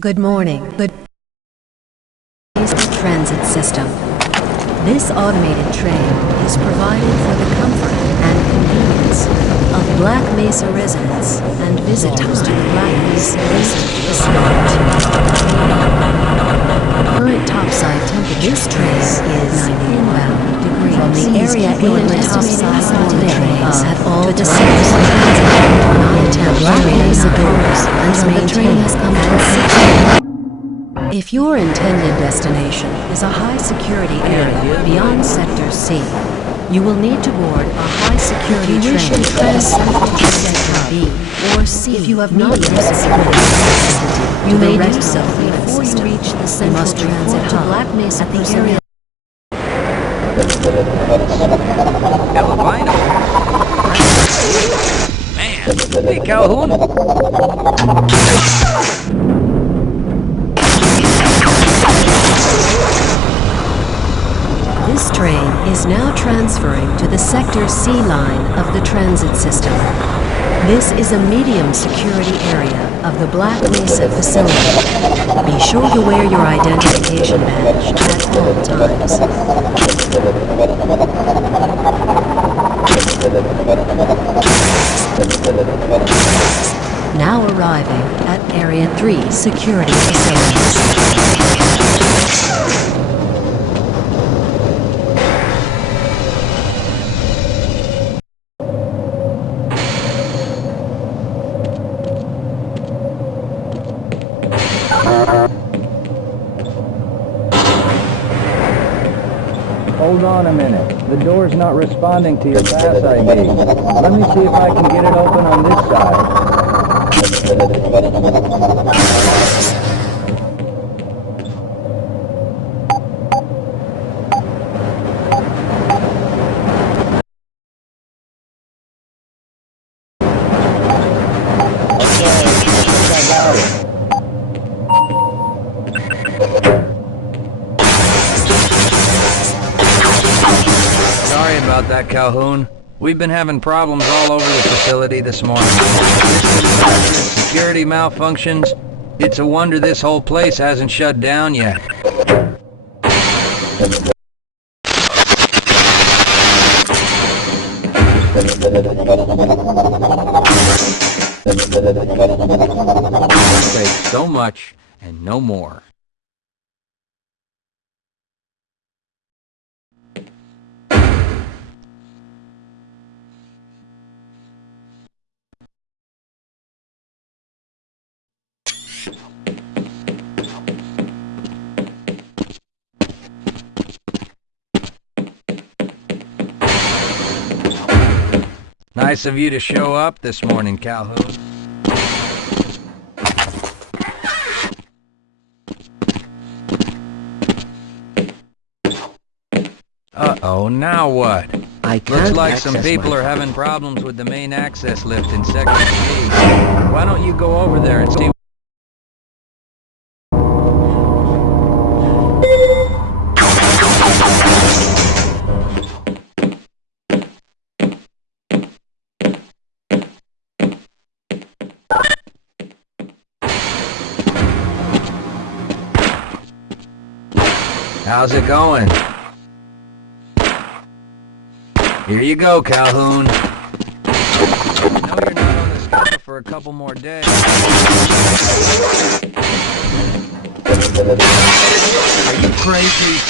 Good morning. Good is the transit system. This automated train is provided for the comfort and convenience of Black Mesa residents and visitors to the Black Mesa facility. Current topside temperature. This train is 90 inbound degrees from the area in the topside morning trains at all to the city. Not attempt Black Mesa doors until the train has come to a city. If your intended destination is a high-security area beyond Sector C, you will need to board a high-security train that is sent to Sector B or C. If you have not yet secured you may do so before you reach the Central Transit Hub Black Mesa at the area. Albino? Man, hey Calhoun! This train is now transferring to the Sector C line of the transit system. This is a medium security area of the Black Mesa facility. Be sure to wear your identification badge at all times. Now arriving at Area 3 security facilities. Hold on a minute. The door's not responding to your pass ID. Let me see if I can get it open on this side. Sorry about that, Calhoun. We've been having problems all over the facility this morning. Security malfunctions. It's a wonder this whole place hasn't shut down yet. Say so much and no more. Nice of you to show up this morning, Calhoun. Uh-oh, now what? Looks like some people are having problems with the main access lift in Sector G. Why don't you go over there and see? How's it going? Here you go, Calhoun. I know you're not on the schedule for a couple more days. Are you crazy?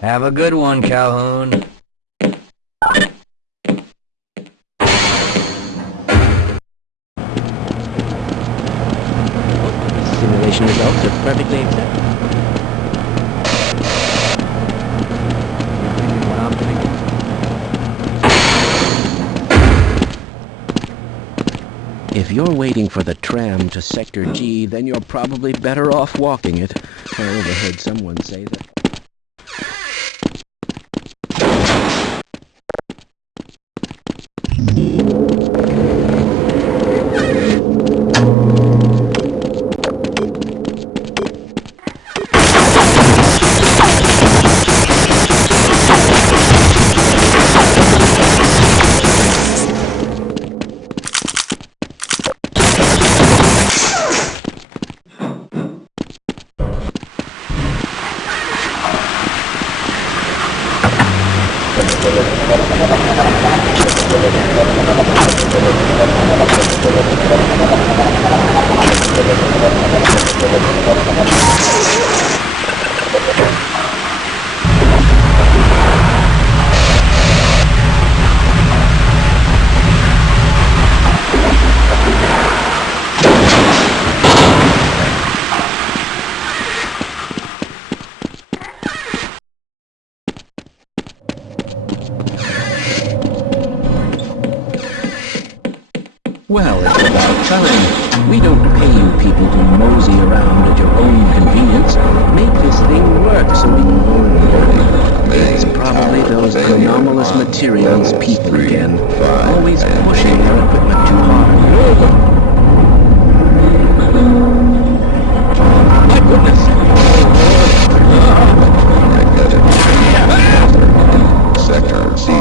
Have a good one, Calhoun. Simulation results are perfectly acceptable. If you're waiting for the tram to Sector G, then you're probably better off walking it. I overheard someone say that. Well, it's about time. We don't pay you people to mosey around at your own convenience. Make this thing work so we can go. It's probably those anomalous materials people again. Always pushing their equipment too hard. My goodness! Sector C.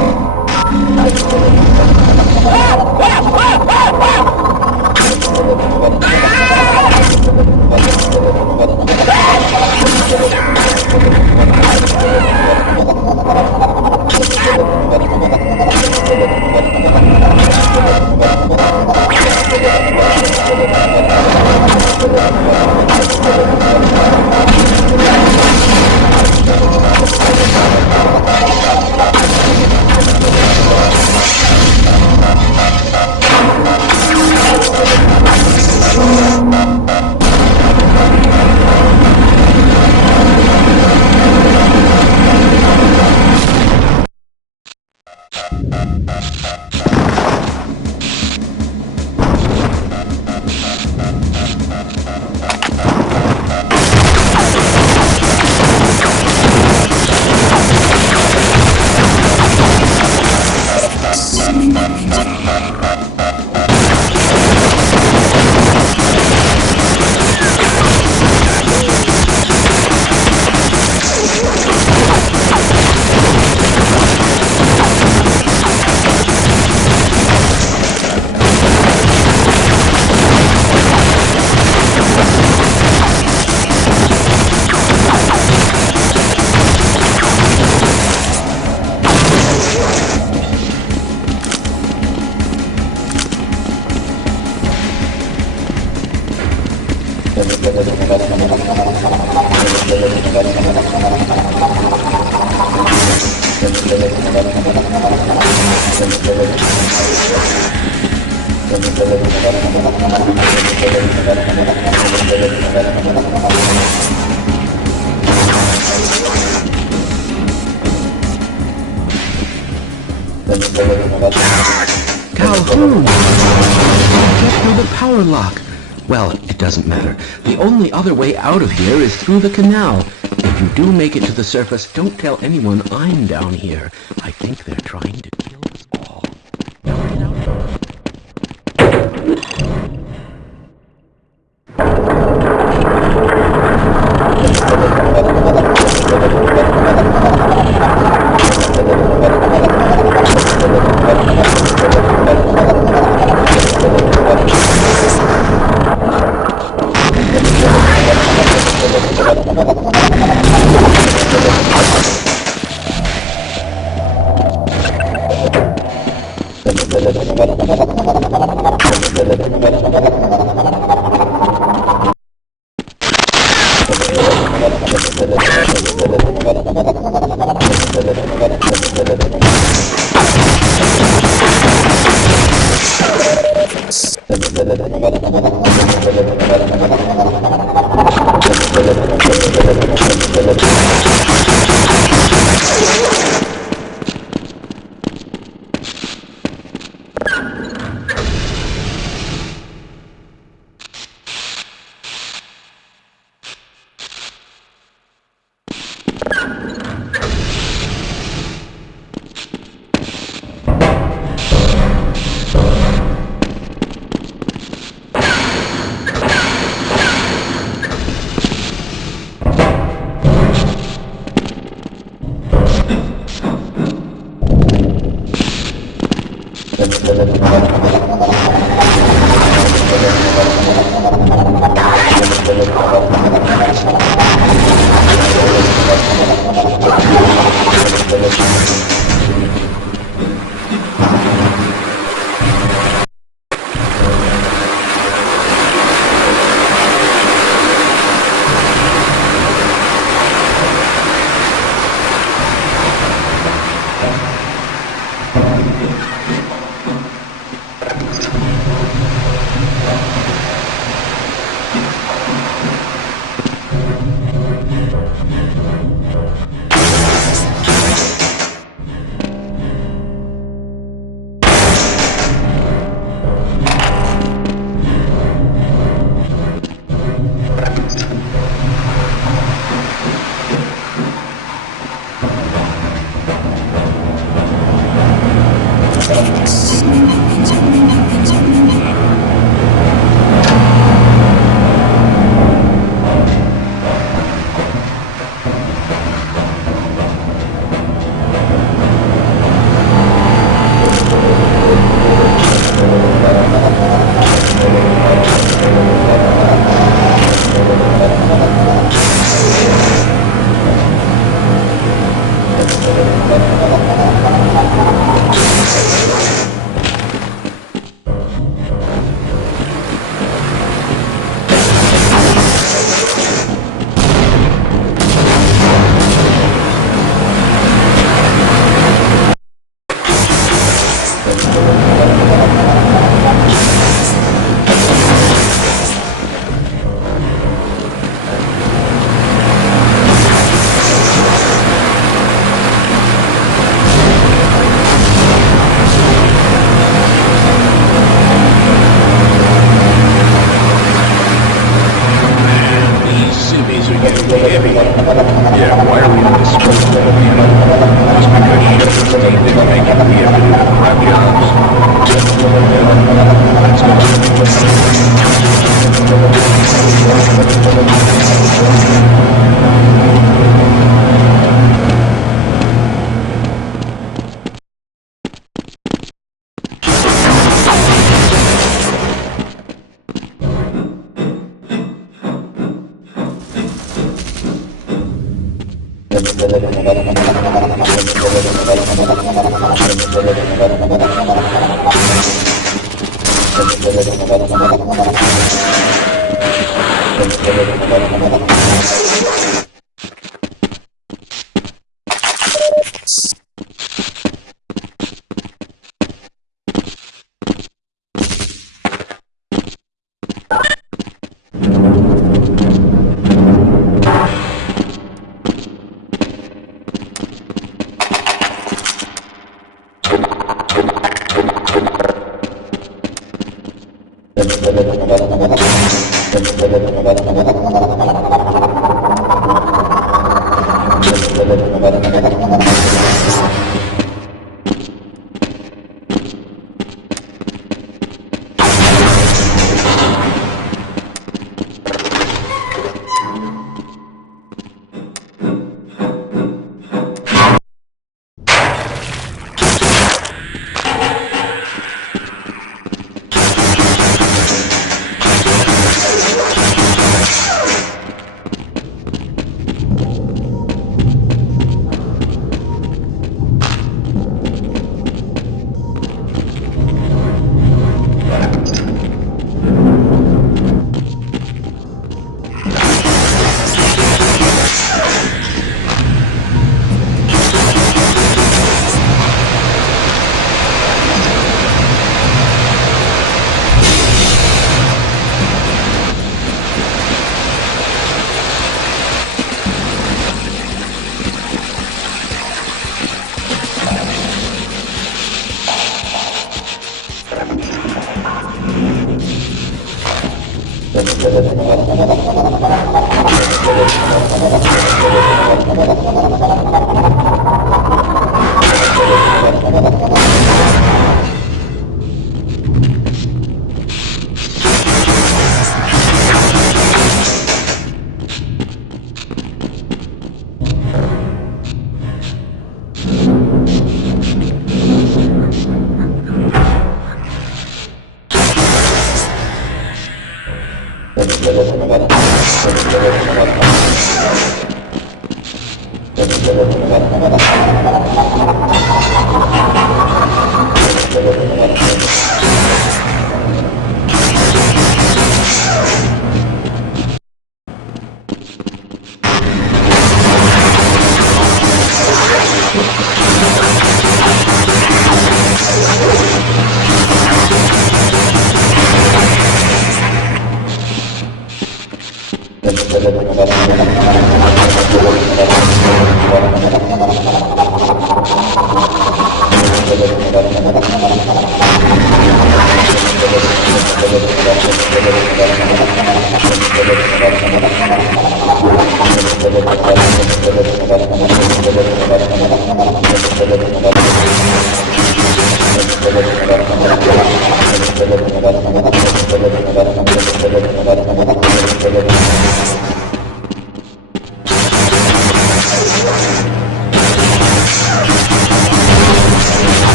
Calhoun! Get through the power lock. Well, it doesn't matter. The only other way out of here is through the canal. If you do make it to the surface, don't tell anyone I'm down here. I think they're trying to kill us all.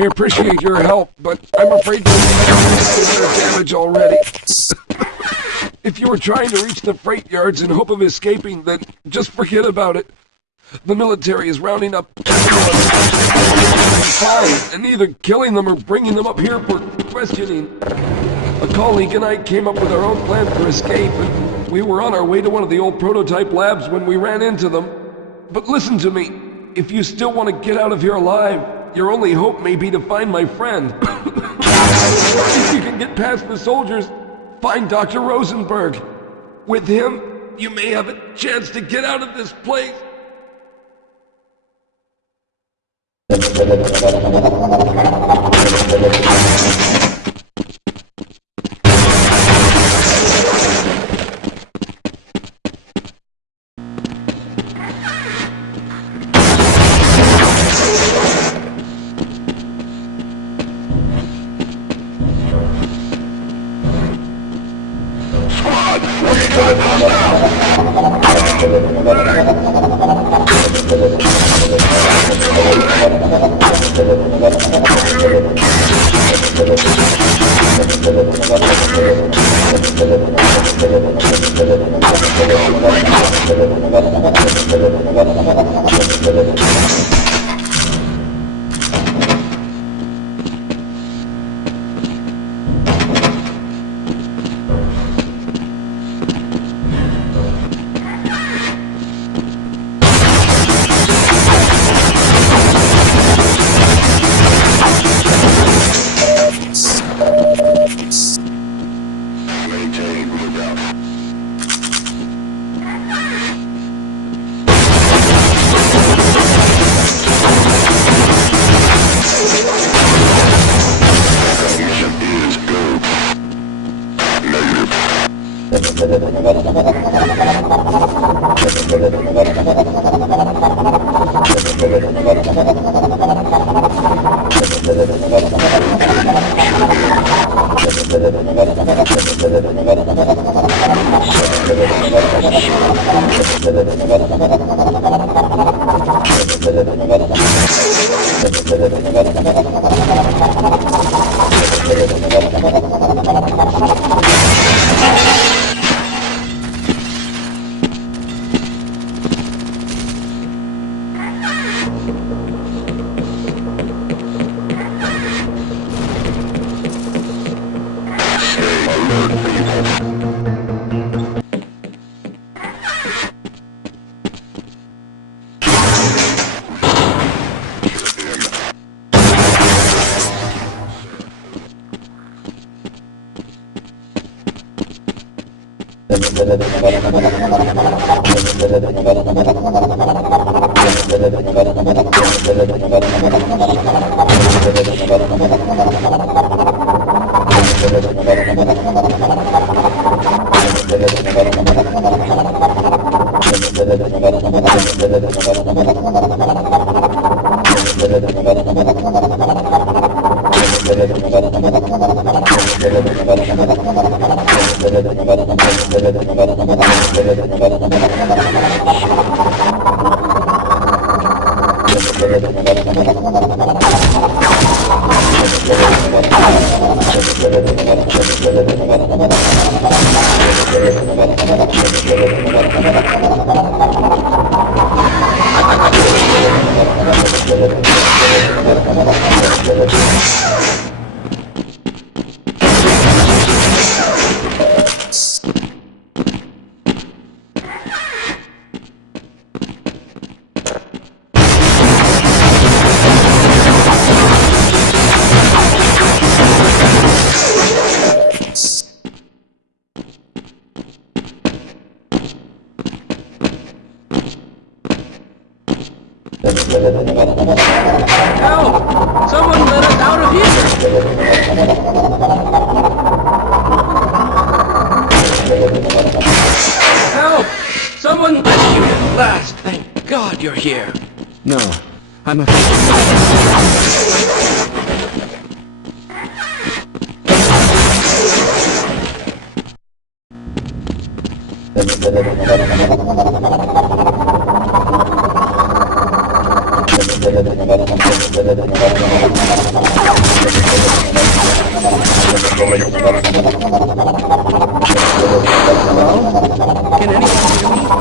I appreciate your help, but I'm afraid there's damage already. If you were trying to reach the freight yards in hope of escaping, then just forget about it. The military is rounding up everyone and either killing them or bringing them up here for questioning. A colleague and I came up with our own plan for escape, and we were on our way to one of the old prototype labs when we ran into them. But listen to me, if you still want to get out of here alive, your only hope may be to find my friend. If you can get past the soldiers, find Dr. Rosenberg. With him, you may have a chance to get out of this place. Help! Someone let us out of here! Help! Someone rescue him! At last! Thank God you're here! No, I'm afraid. Can anyone hear me?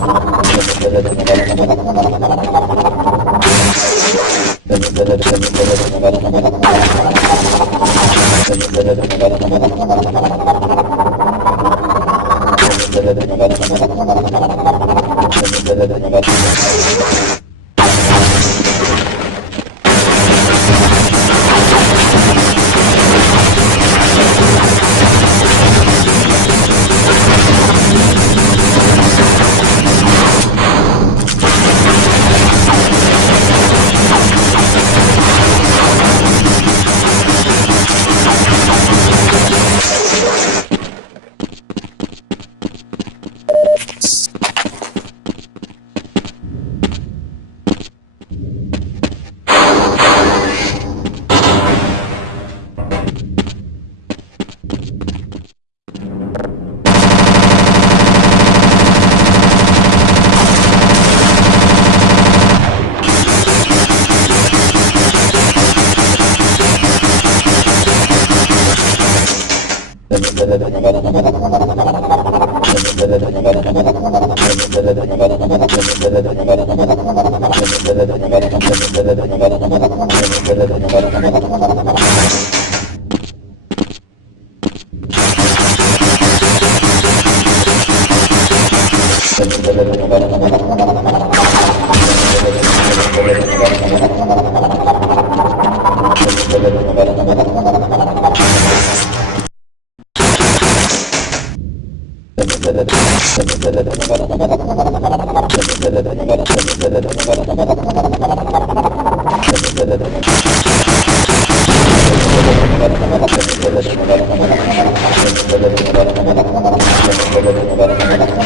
Thank you.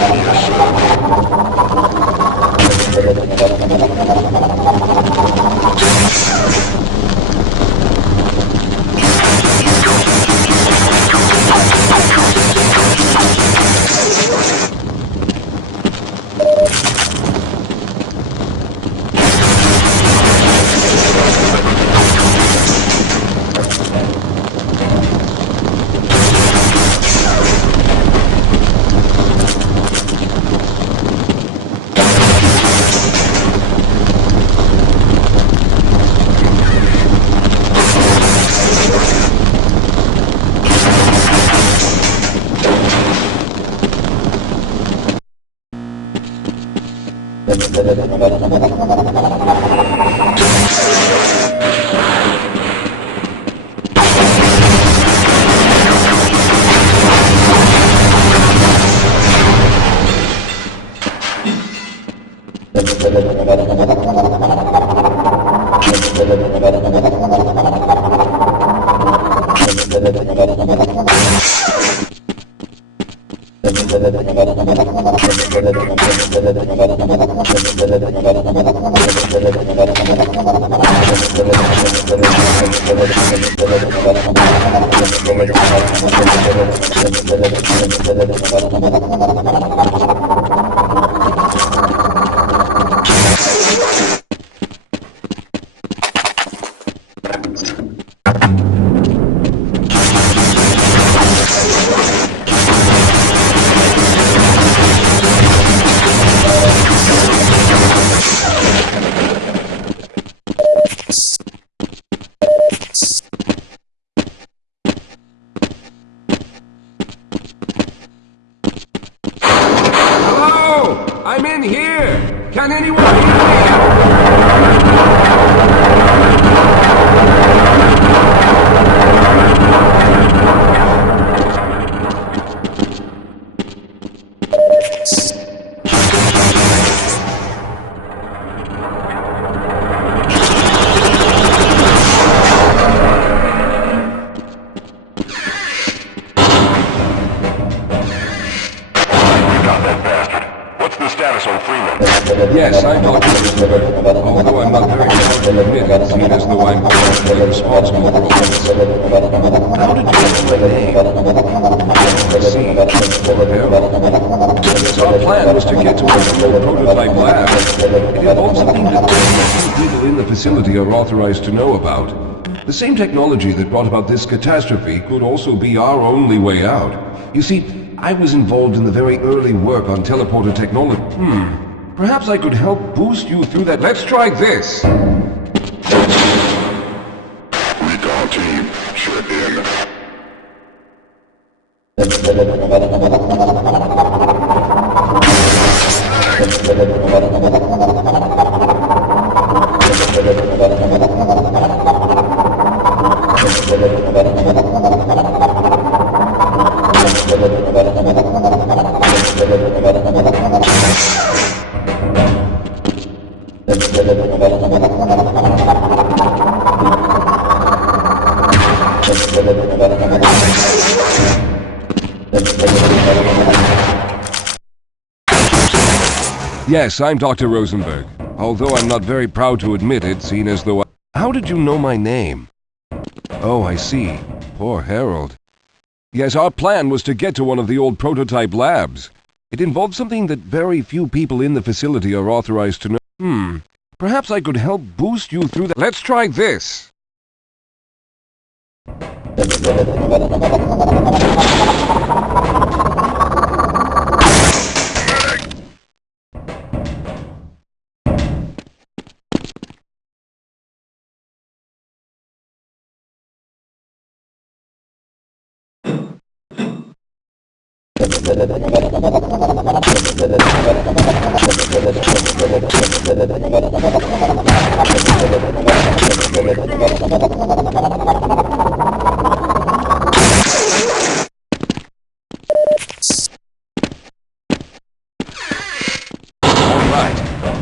Hello? I'm in here! Can anyone hear me? What's the status on Freeman? Yes, I'm Dr. Rosenberg, although I'm not very proud to admit it, seeing as though I'm personally responsible for all this. How did you get my name? I see. Poor Harold. Yes, our plan was to get to one of the old prototype labs. It involved something that very few people in the facility are authorized to know about. The same technology that brought about this catastrophe could also be our only way out. You see, I was involved in the very early work on teleporter technology. Perhaps I could help boost you through that. Let's try this! Recon team, check in. Yes, I'm Dr. Rosenberg, although I'm not very proud to admit it, seeing as though How did you know my name? Oh, I see. Poor Harold. Yes, our plan was to get to one of the old prototype labs. It involved something that very few people in the facility are authorized to know. Perhaps I could help boost you through that. Let's try this!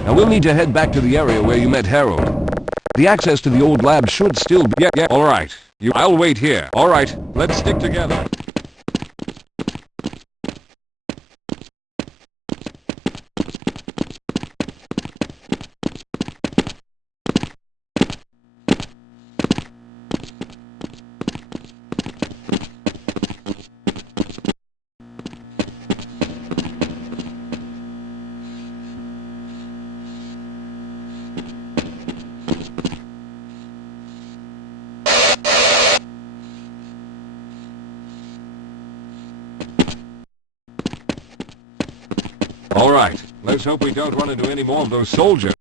Now we'll need to head back to the area where you met Harold. The access to the old lab should still be... Yeah, all right. I'll wait here. All right, let's stick together. All right, let's hope we don't run into any more of those soldiers.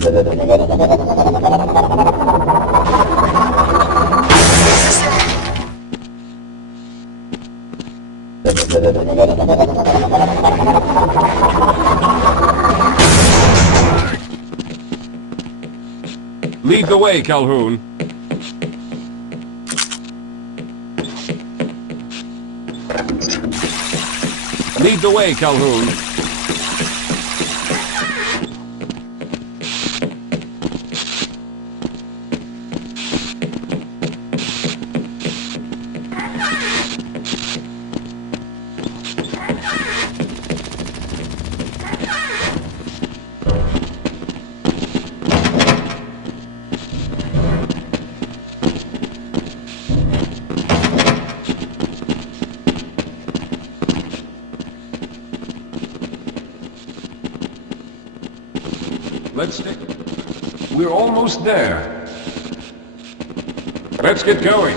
Position. Lead the way, Calhoun. Lead the way, Calhoun. We're almost there. Let's get going.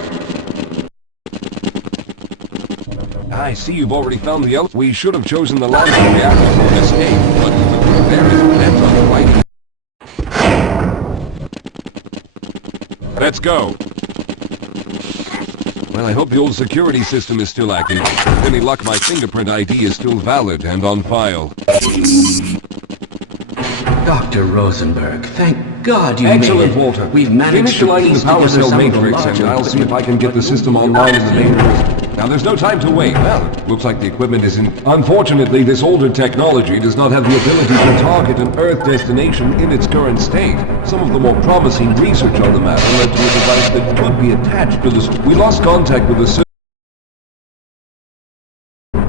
I see you've already found the elevator. We should have chosen the landing reactor for escape, but there is bent on fighting. Let's go. Well, I hope the old security system is still active. With any luck, my fingerprint ID is still valid and on file. Dr. Rosenberg, thank God you Excellent, made it. Walter. We've managed to Initializing piece the power together cell some of the matrix, larger and I'll see if I equipment. can get the system online in the main room. Now, there's no time to wait. Well, looks like the equipment is in... Unfortunately, this older technology does not have the ability to target an Earth destination in its current state. Some of the more promising research on the matter led to a device that could be attached to the... We lost contact with the...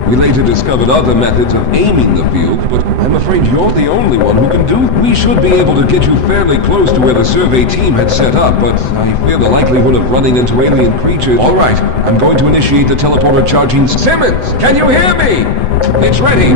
We later discovered other methods of aiming the field, but I'm afraid you're the only one who can do it. We should be able to get you fairly close to where the survey team had set up, but I fear the likelihood of running into alien creatures... All right, I'm going to initiate the teleporter charging... Simmons, can you hear me? It's ready.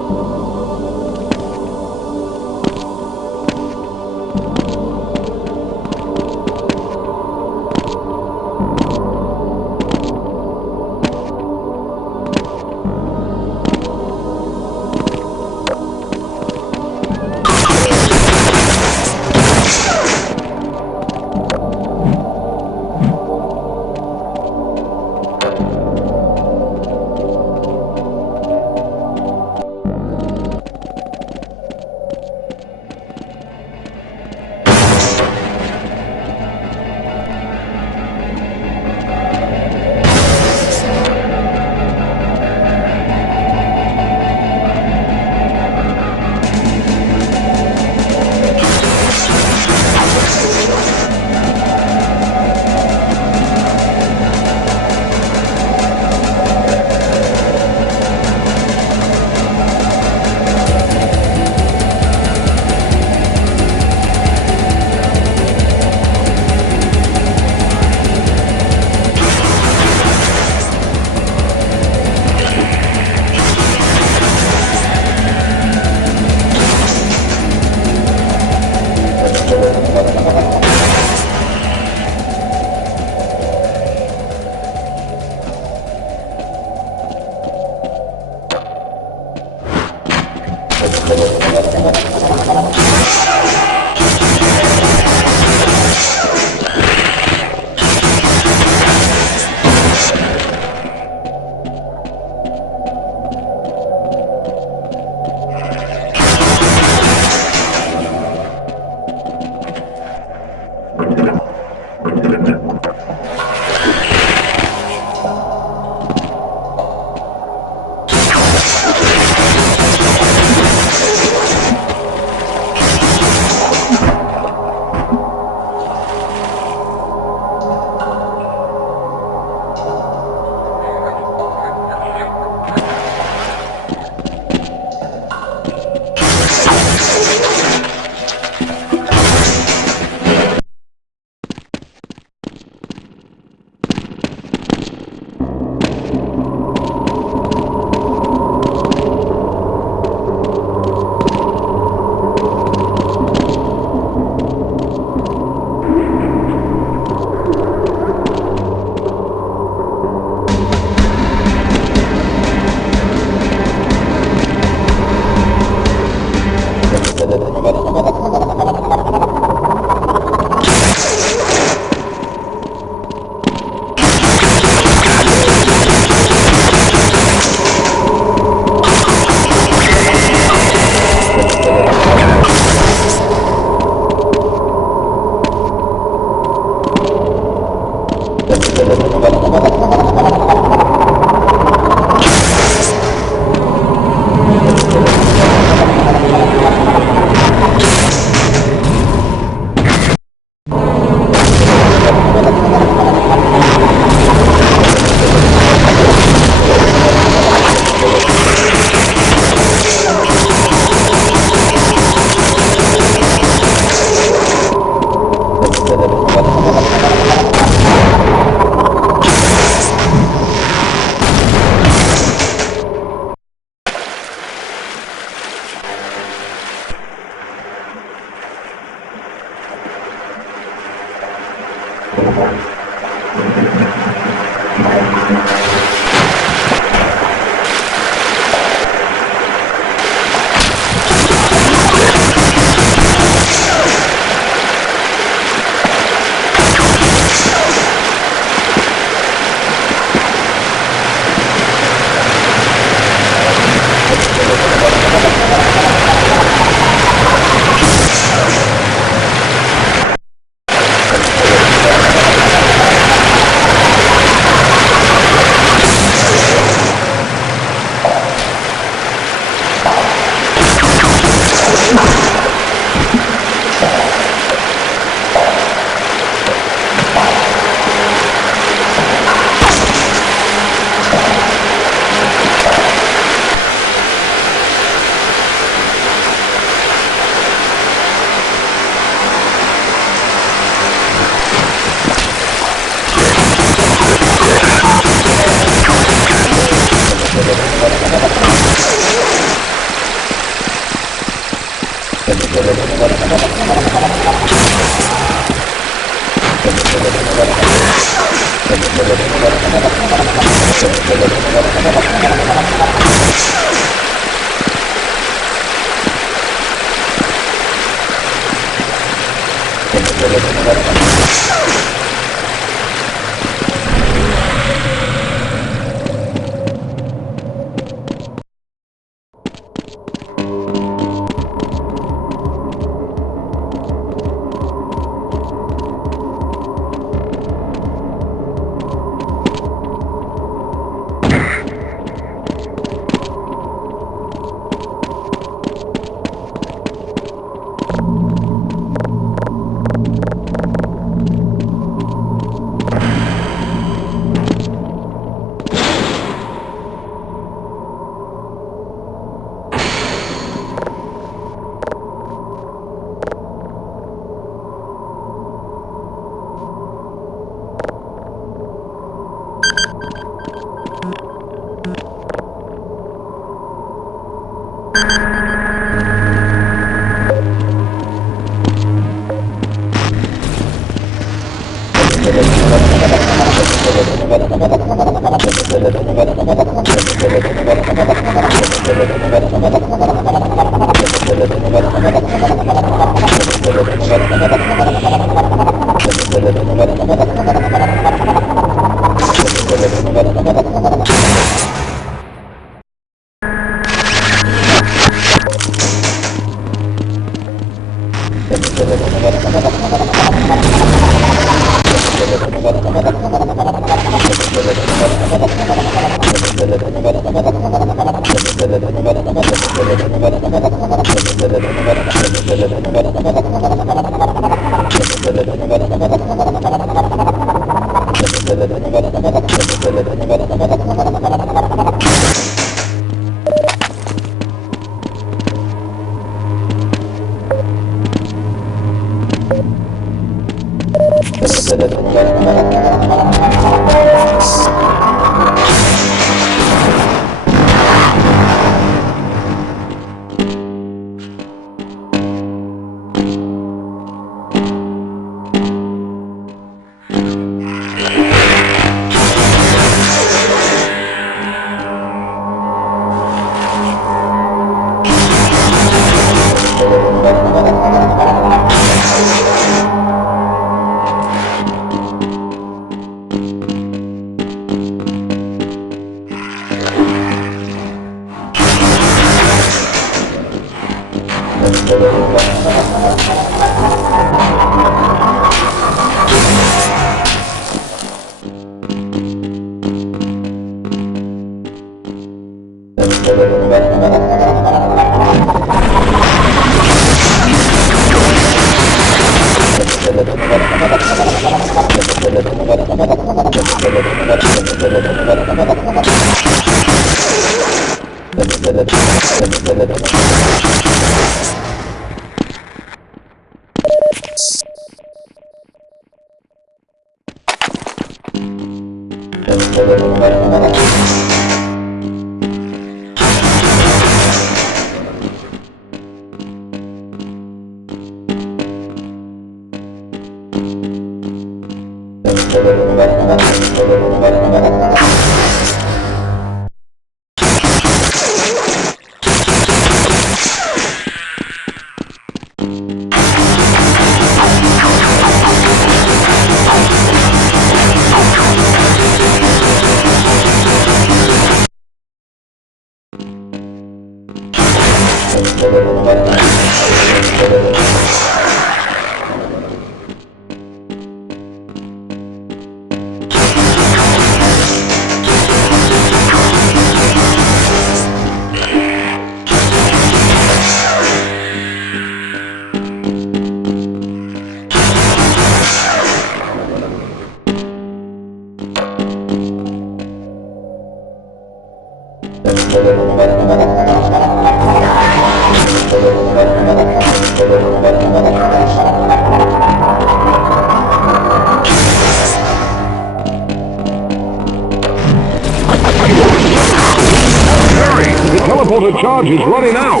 The teleporter charge is running out.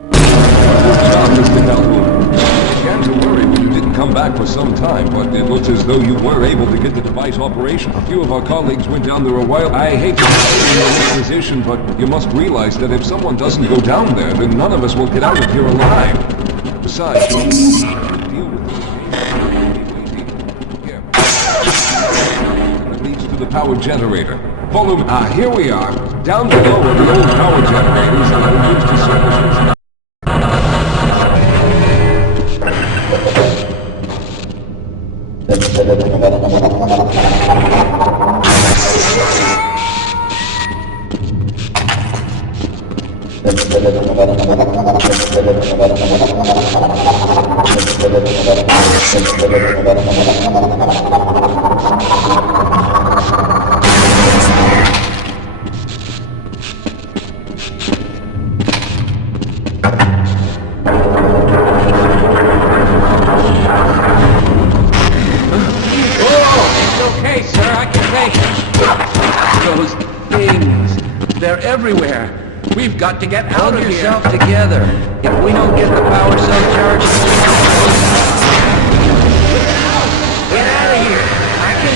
Good job, Mr. Bell. back for some time, but it looks as though you were able to get the device operational. A few of our colleagues went down there a while. I hate to put you in this position, but you must realize that if someone doesn't go down there, then none of us will get out of here alive. Besides, we need to deal with those people. Here. That leads to the power generator. Follow me. Here we are. Down below are the old power generators that were used to service this. Okay, sir, I can take it. Those things, they're everywhere. We've got to get out Hold of here. yourself together. If we don't get the power cell charged... Get out of here! I can...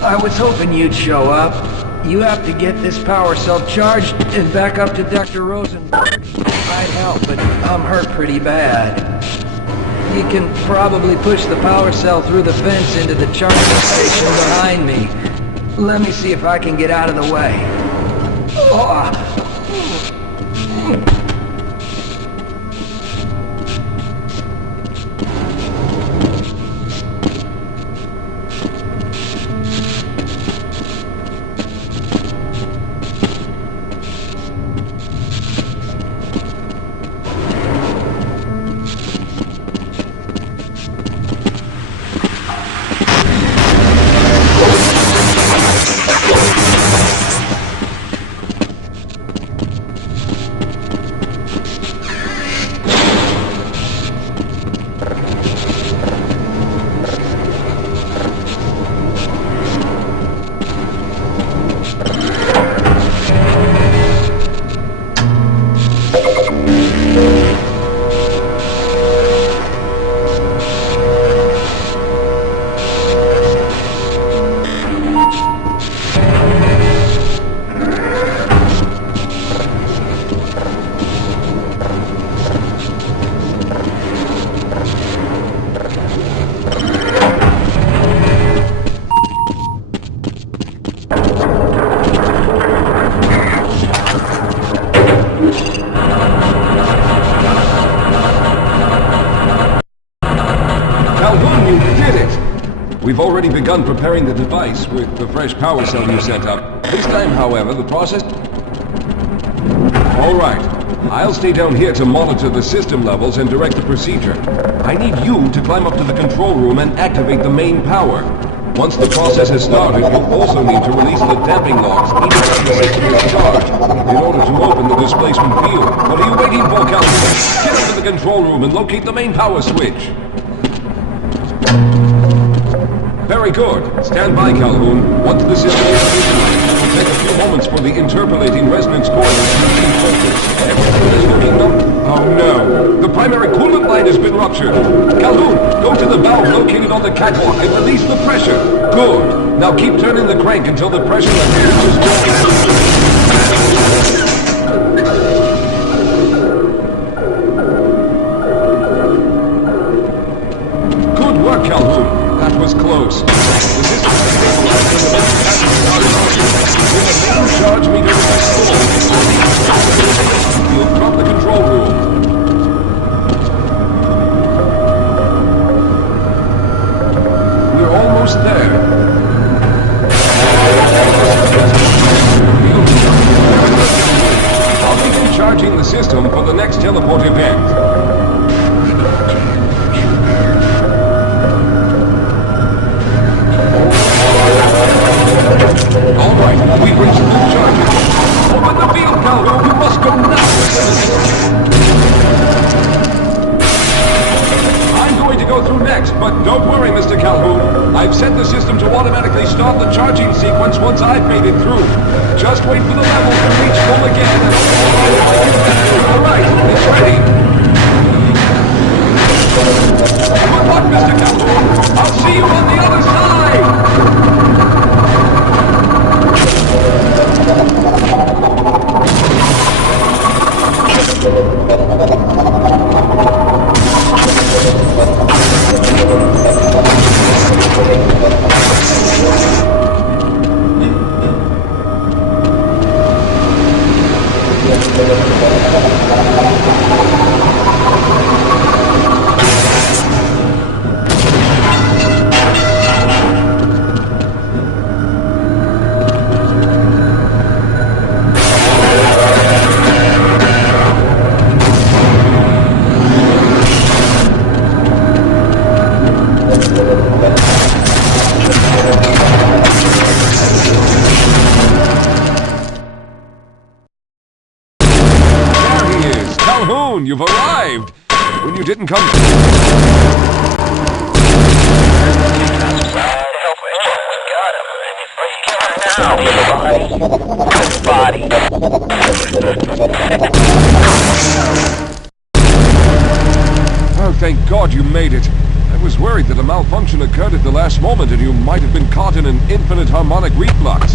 I was hoping you'd show up. You have to get this power cell charged and back up to Dr. Rosenberg. I'd help, but I'm hurt pretty bad. You can probably push the power cell through the fence into the charging station behind me. Let me see if I can get out of the way. Oh. We've already begun preparing the device with the fresh power cell you set up. This time, however, the process... All right. I'll stay down here to monitor the system levels and direct the procedure. I need you to climb up to the control room and activate the main power. Once the process has started, you'll also need to release the damping locks each time the system is charged in order to open the displacement field. What are you waiting for, Calhoun? Get up to the control room and locate the main power switch. Very good. Stand by, Calhoun. Once the system is initialized, it will take a few moments for the interpolating resonance coils to achieve focus. Everything is looking up. Oh no! The primary coolant line has been ruptured. Calhoun, go to the valve located on the catwalk and release the pressure. Good. Now keep turning the crank until the pressure appears to stop. Good work, Calhoun. That was close. The system is stabilized and the main capacity started working. When the main charge meter is full, you'll drop the control room. We're almost there. I'll begin charging the system for the next teleport event. All right, we've reached full charge. Open the field, Calhoun. You must go now. I'm going to go through next, but don't worry, Mr. Calhoun. I've set the system to automatically start the charging sequence once I've made it through. Just wait for the level to reach full again, and all right, it's ready. Good luck, Mr. Calhoun. I'll see you on the other side. You've arrived! When you didn't come... Oh, thank God you made it. I was worried that a malfunction occurred at the last moment and you might have been caught in an infinite harmonic reflux.